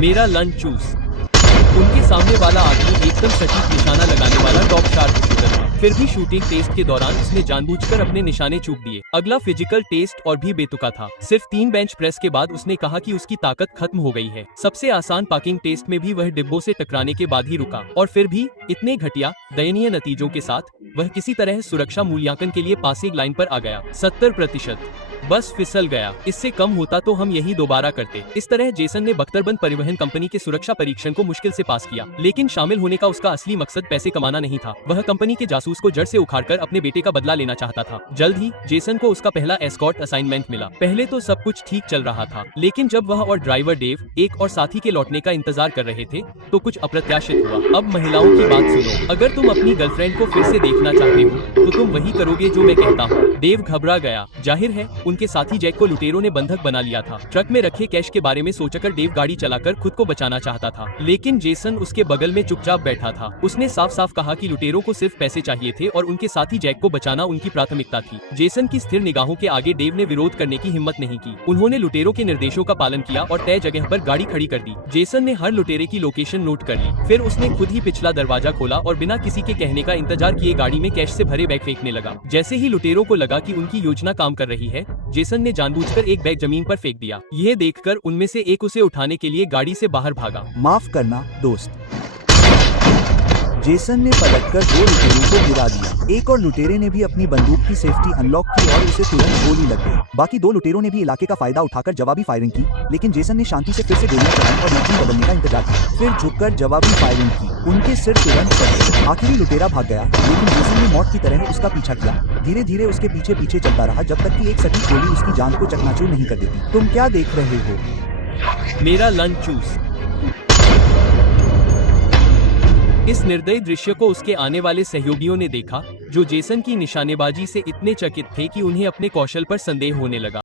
मेरा लंच चूस। उनके सामने वाला आदमी एकदम सटीक निशाना लगाने वाला टॉप शार्प शूटर था। फिर भी शूटिंग टेस्ट के दौरान उसने जानबूझकर अपने निशाने चूक दिए। अगला फिजिकल टेस्ट और भी बेतुका था। सिर्फ 3 बेंच प्रेस के बाद उसने कहा कि उसकी ताकत खत्म हो गई है। सबसे आसान पार्किंग टेस्ट में भी वह डिब्बों से टकराने के बाद ही रुका, और फिर भी इतने घटिया दयनीय नतीजों के साथ वह किसी तरह सुरक्षा मूल्यांकन के लिए पासिंग लाइन पर आ गया। 70%। बस फिसल गया। इससे कम होता तो हम यही दोबारा करते। इस तरह जेसन ने बख्तरबंद परिवहन कंपनी के सुरक्षा परीक्षण को मुश्किल से पास किया, लेकिन शामिल होने का उसका असली मकसद पैसे कमाना नहीं था। वह कंपनी के जासूस को जड़ से उखाड़कर अपने बेटे का बदला लेना चाहता था। जल्द ही जेसन को उसका पहला एस्कॉर्ट असाइनमेंट मिला। पहले तो सब कुछ ठीक चल रहा था, लेकिन जब वह और ड्राइवर डेव एक और साथी के लौटने का इंतजार कर रहे थे तो कुछ अप्रत्याशित हुआ। अब महिलाओं की बात सुनो। अगर तुम अपनी गर्लफ्रेंड को फिर से देखना चाहते हो तो तुम वही करोगे जो मैं कहता हूँ। डेव घबरा गया। जाहिर है उनके साथी जैक को लुटेरों ने बंधक बना लिया था। ट्रक में रखे कैश के बारे में सोचकर डेव गाड़ी चलाकर खुद को बचाना चाहता था, लेकिन जेसन उसके बगल में चुपचाप बैठा था। उसने साफ साफ कहा कि लुटेरों को सिर्फ पैसे चाहिए थे और उनके साथी जैक को बचाना उनकी प्राथमिकता थी। जेसन की स्थिर निगाहों के आगे डेव ने विरोध करने की हिम्मत नहीं की। उन्होंने लुटेरों के निर्देशों का पालन किया और तय जगह पर गाड़ी खड़ी कर दी। जेसन ने हर लुटेरे की लोकेशन नोट कर ली। फिर उसने खुद ही पिछला दरवाजा खोला और बिना किसी के कहने का इंतजार किए गाड़ी में कैश से भरे बैग फेंकने लगा। जैसे ही लुटेरों को लगा कि उनकी योजना काम कर रही है, जेसन ने जानबूझकर एक बैग जमीन पर फेंक दिया। यह देखकर उनमें से एक उसे उठाने के लिए गाड़ी से बाहर भागा। माफ करना दोस्त। जेसन ने पलटकर 2 लुटेरों को गिरा दिया। एक और लुटेरे ने भी अपनी बंदूक की सेफ्टी अनलॉक की और उसे तुरंत गोली लग गई। बाकी 2 लुटेरों ने भी इलाके का फायदा उठाकर जवाबी फायरिंग की, लेकिन जेसन ने शांति से फिर से गोलियां चलाई और मशीन बदलने का इंतजार किया। फिर झुककर जवाबी फायरिंग की। उनके सिर तुरंत फटे। आखिरी लुटेरा भाग गया, लेकिन जेसन ने मौत की तरह उसका पीछा किया। धीरे धीरे उसके पीछे पीछे चलता रहा जब तक कि एक सटीक गोली उसकी जान को चकनाचूर नहीं कर देती। तुम क्या देख रहे हो? मेरा लंच चूस। इस निर्दयी दृश्य को उसके आने वाले सहयोगियों ने देखा, जो जेसन की निशानेबाजी से इतने चकित थे कि उन्हें अपने कौशल पर संदेह होने लगा।